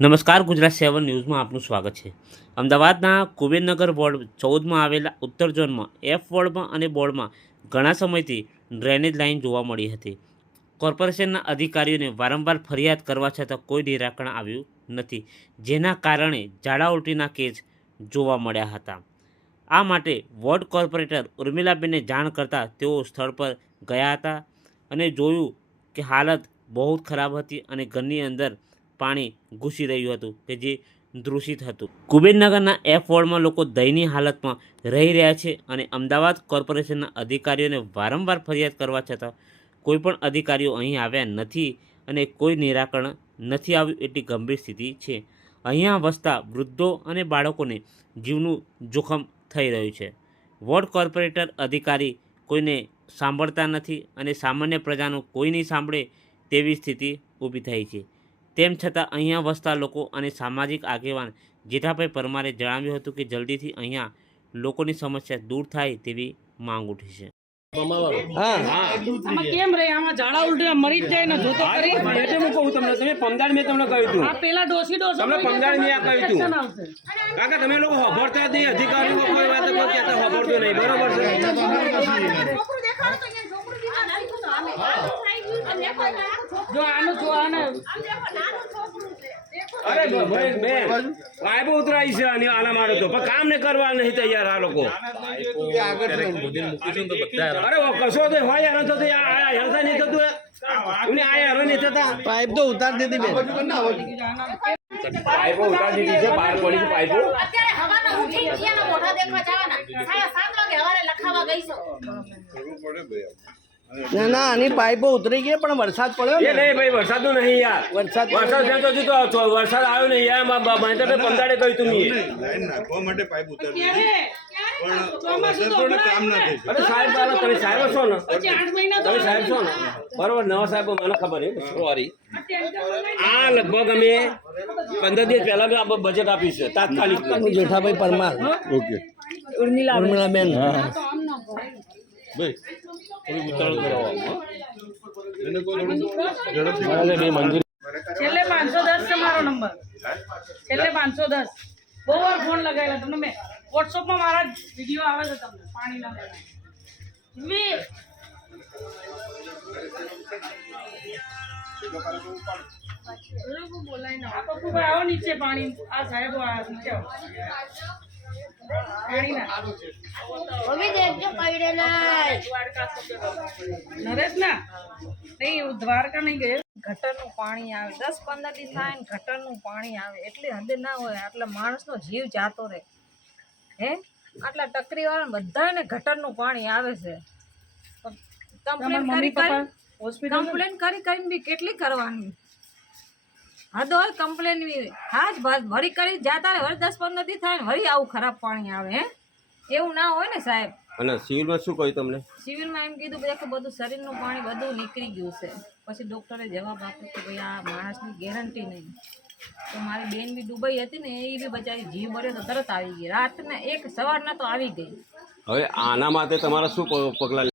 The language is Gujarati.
નમસ્કાર, ગુજરાત 7 ન્યૂઝમાં આપનું સ્વાગત છે। અમદાવાદના કુબેરનગર વોર્ડ 14માં આવેલા ઉત્તર ઝોનમાં એફ વોર્ડમાં અને બોર્ડમાં ઘણા સમયથી ડ્રેનેજ લાઇન જોવા મળી હતી। કોર્પોરેશનના અધિકારીઓને વારંવાર ફરિયાદ કરવા છતાં કોઈ નિરાકરણ આવ્યું નથી, જેના કારણે ઝાડા ઉલટીના કેસ જોવા મળ્યા હતા। આ માટે વોર્ડ કોર્પોરેટર ઉર્મિલાબેનને જાણ કરતાં તેઓ સ્થળ પર ગયા હતા અને જોયું કે હાલત બહુ ખરાબ હતી અને ઘરની અંદર પાણી ઘૂસી રહ્યું હતું કે જે દૂષિત હતું। કુબેરનગરના એફ વોર્ડમાં લોકો દયનીય હાલતમાં રહી રહ્યા છે અને અમદાવાદ કોર્પોરેશનના અધિકારીઓને વારંવાર ફરિયાદ કરવા છતાં કોઈ પણ અધિકારીઓ અહીં આવ્યા નથી અને કોઈ નિરાકરણ નથી આવ્યું એટલી ગંભીર સ્થિતિ છે। અહીંયા વસતા વૃદ્ધો અને બાળકોને જીવનું જોખમ થઈ રહ્યું છે। વોર્ડ કોર્પોરેટર અધિકારી કોઈને સાંભળતા નથી અને સામાન્ય પ્રજાનું કોઈ નહીં સાંભળે તેવી સ્થિતિ ઊભી થઈ છે। તેમ છતાં અહીંયા વસતા લોકો અને સામાજિક આગેવાન જેઠાભાઈ પરમારે જણાવ્યું હતું કે જલ્દીથી અહીંયા લોકોની સમસ્યા દૂર થાય તેવી માંગ ઉઠી છે। આમાં કેમ રે આમાં ઝાડા ઉલટી મરી જ જાય ને જોતો કરી એટલે હું કહું તમને તમે પમદાર મેં તમને કહ્યું હતું આ પેલા ડોસી તમને પમદાર મેં આ કહ્યું હતું આવશે કાકા તમે લોકો ખબરતા નહીં અધિકારીઓ કોઈ વાત કોઈ કહેતા ખબરતો નહીં બરોબર છે જો આનું જો આને અરે ભાઈ બેન પાઇપો ઉતરાઈ છે અને આના મારો તો પણ કામ ને કરવા નહીં તૈયાર આ લોકો અરે કશો તો હોય યાર તો આયા હેરતા નહીં થતું એમને આયા હેરો નહીં થતા પાઇપ તો ઉતાર દેતી બેન પાઇપો ઉતારી દીધી છે બહાર પડી છે પાઇપો અત્યારે હવાના ઉઠી ત્યાંના મોઢા દેખવા જવાના 7:30 વાગે હવારે લખાવા ગઈ છો ના ના આની પાઇપો ઉતરી ગઈ પણ વરસાદ પડ્યો એ ને નહીં ભાઈ વરસાદનું નહીં યાર વરસાદ જ્યાં તો વરસાદ આવ્યો નહીં યાર મહેન્દ્રભાઈ પંદાડે કહ્યું તું નહીં લાઈન નાખવા માટે પાઇપ ઉતારી પણ ચોમાસું તો વરસાદ કામ ના થઈ અરે સાહેબ તમે સાહેબ છો ને પછી 8 મહિના તો તમે સાહેબ છો ને બરોબર નવા સાહેબ મને ખબર છે સોરી આ લગભગ અમે 15 દિવસ પહેલા મેં આ બજેટ આપ્યું છે તાત્કાલિક જેઠાભાઈ પરમાર ઓકે ઉર્મિલાબેન ભાઈ થોડી ઉતાવળ કરાવો એને કોઈ ઝડપથી છેલ્લે 510 છે મારો નંબર છેલ્લે 510 બહુ વાર ફોન લગાવેલા તમને મેં વોટ્સઅપમાં મારા વિડિયો આવે છે તમને પાણીના વી બોલાય ના આ તો આવો નીચે પાણી આ સાહેબો આ નીચે આવો પાણીના મમ્મી દેખજો પૈડે નહીં નરેશ ના નહીં દ્વારકા નહીં ગયે ગટરનું પાણી આવે 10-15 દી થાય ને ગટરનું પાણી આવે એટલે હદે ના હોય એટલે માણસનો જીવ જાતો રહે હે આટલા ટકરીવાળા બધાને ગટરનું પાણી આવે છે કમ્પ્લેન કરીને બી કેટલી કરવાની હદ હોય કમ્પ્લેન બી હા જ વળી કરી જાતા રહે વળી 10-15 દી થાય ને વળી આવું ખરાબ પાણી આવે હે એવું ના હોય ને સાહેબ અને સિવિલમાં શું કહ્યું તમને સિવિલમાં એમ કીધું કે બધું શરીરનું પાણી બધું નીકળી ગયું છે પછી ડૉક્ટરે જવાબ આપ્યો કે ભાઈ આ માણસની ગેરંટી નહીં તો મારી બેન બી દુબઈ હતી ને એ બી બચારી જીવ બળ્યો તો તરત આવી ગઈ રાતને એક સવારના તો આવી ગઈ હવે આના માટે તમારા શું પગલાં